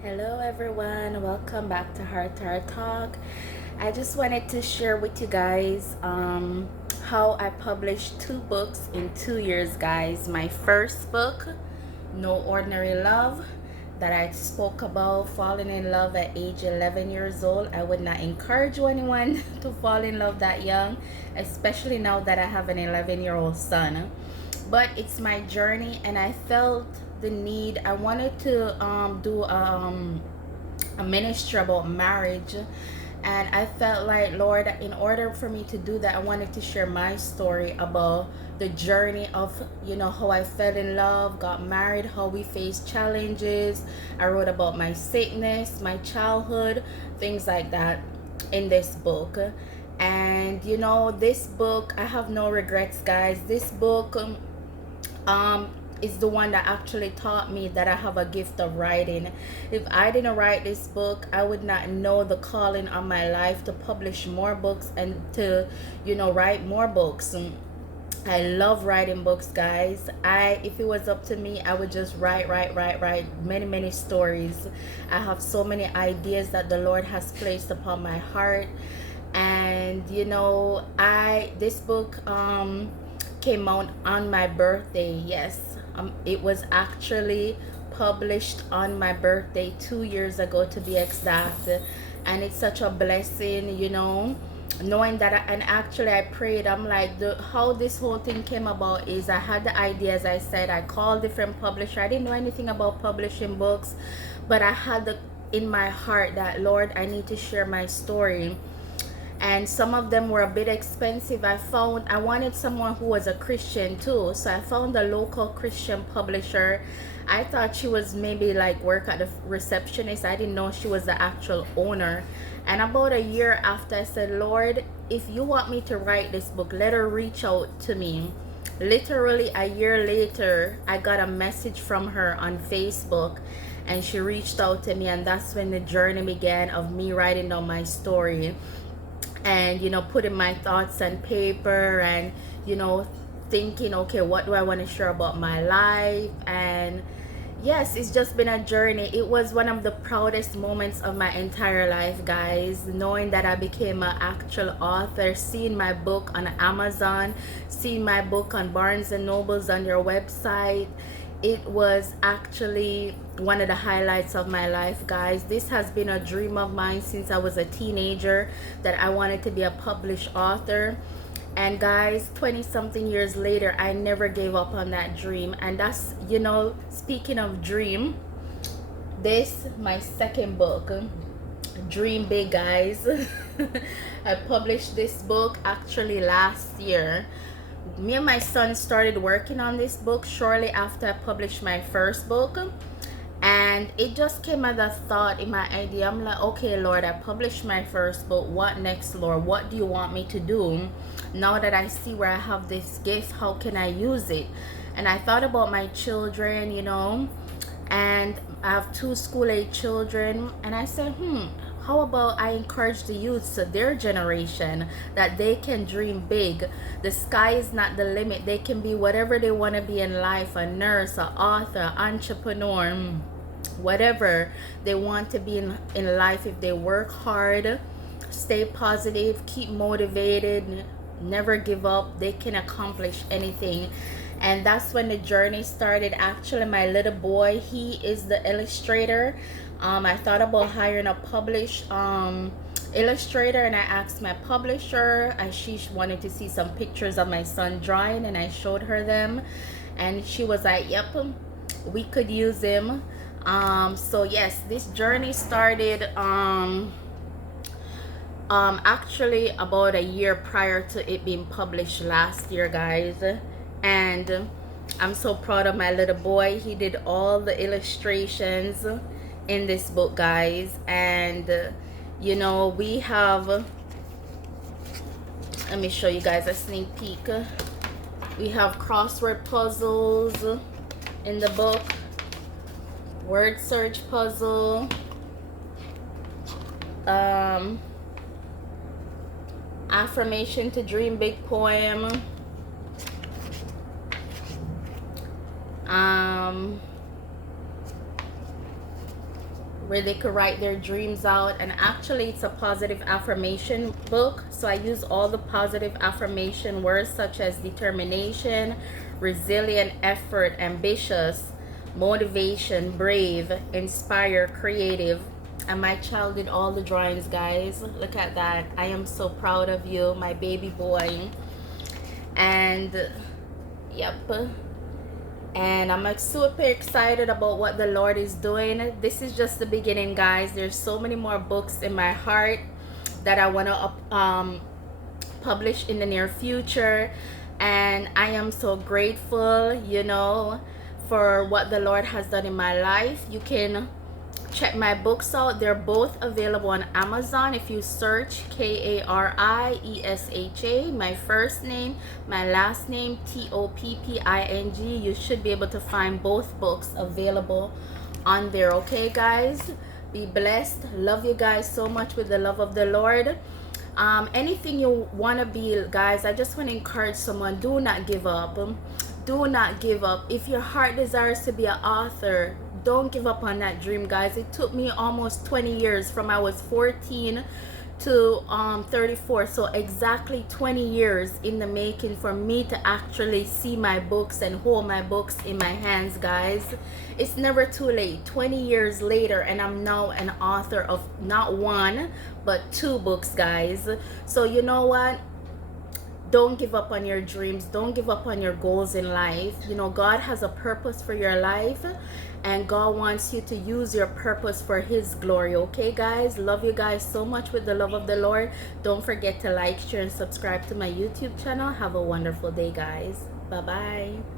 Hello everyone, welcome back to Heart to Heart Talk. I just wanted to share with you guys how I published two books in 2 years, guys. My first book, No Ordinary Love, that I spoke about falling in love at age 11 years old. I would not encourage anyone to fall in love that young, especially now that I have an 11-year-old son. But it's my journey, and I felt the need. I wanted to do a ministry about marriage, and I felt like, Lord, in order for me to do that, I wanted to share my story about the journey of, how I fell in love, got married, how we faced challenges. I wrote about my sickness, my childhood, things like that in this book. And this book, I have no regrets, guys. This book um is the one that actually taught me that I have a gift of writing. If I didn't write this book, I would not know the calling on my life to publish more books and to write more books. I love writing books, guys. If it was up to me, I would just write many stories. I have so many ideas that the Lord has placed upon my heart. And I this book came out on my birthday. Yes, it was actually published on my birthday 2 years ago, to be exact. And it's such a blessing, knowing that. And actually I prayed. I'm like, how this whole thing came about is I had the idea. As I said, I called different publisher. I didn't know anything about publishing books, but I had the in my heart that, Lord, I need to share my story. And some of them were a bit expensive. I wanted someone who was a Christian too, so I found a local Christian publisher. I thought she was maybe like work at the receptionist. I didn't know she was the actual owner. And about a year after, I said, Lord, if you want me to write this book, let her reach out to me. Literally a year later, I got a message from her on Facebook, and she reached out to me, and that's when the journey began of me writing down my story and putting my thoughts on paper, and thinking, okay, what do I want to share about my life? And yes, it's just been a journey. It was one of the proudest moments of my entire life, guys, knowing that I became an actual author, seeing my book on Amazon, seeing my book on Barnes and Nobles, on your website. It was actually one of the highlights of my life, guys. This has been a dream of mine since I was a teenager, that I wanted to be a published author. And guys, 20 something years later, I never gave up on that dream. And that's, speaking of dream, this my second book, Dream Big, guys. I published this book actually last year. Me and my son started working on this book shortly after I published my first book, and it just came as a thought in my idea. I'm like, okay, Lord, I published my first book. What next, Lord? What do you want me to do? Now that I see where I have this gift, how can I use it? And I thought about my children, and I have two school-age children, and I said, how about I encourage the youths of their generation that they can dream big. The sky is not the limit. They can be whatever they want to be in life, a nurse, an author, entrepreneur, whatever they want to be in life. If they work hard, stay positive, keep motivated, never give up, they can accomplish anything. And that's when the journey started. Actually, my little boy, he is the illustrator. I thought about hiring a published illustrator, and I asked my publisher, and she wanted to see some pictures of my son drawing, and I showed her them, and she was like, yep, we could use him. So yes, this journey started actually about a year prior to it being published last year, guys. And I'm so proud of my little boy. He did all the illustrations in this book, guys. And we have, let me show you guys a sneak peek. We have crossword puzzles in the book, word search puzzle, affirmation to dream big poem, where they could write their dreams out. And actually it's a positive affirmation book, so I use all the positive affirmation words such as determination, resilient, effort, ambitious, motivation, brave, inspire, creative. And my child did all the drawings, guys. Look at that. I am so proud of you, my baby boy. And yep, and I'm like super excited about what the Lord is doing. This is just the beginning, guys. There's so many more books in my heart that I want to publish in the near future, and I am so grateful, you know, for what the Lord has done in my life. You can check my books out. They're both available on Amazon. If you search Kariesha, my first name, my last name, Topping, you should be able to find both books available on there. Okay, guys, be blessed. Love you guys so much with the love of the Lord. Anything you want to be, guys, I just want to encourage someone: do not give up. Do not give up. If your heart desires to be an author, don't give up on that dream, guys. It took me almost 20 years, from I was 14 to 34, so exactly 20 years in the making for me to actually see my books and hold my books in my hands, guys. It's never too late. 20 years later, and I'm now an author of not one but 2 books, guys. So you know what, don't give up on your dreams. Don't give up on your goals in life. You know, God has a purpose for your life, and God wants you to use your purpose for his glory. Okay, guys, love you guys so much with the love of the Lord. Don't forget to like, share, and subscribe to my YouTube channel. Have a wonderful day, guys. Bye bye.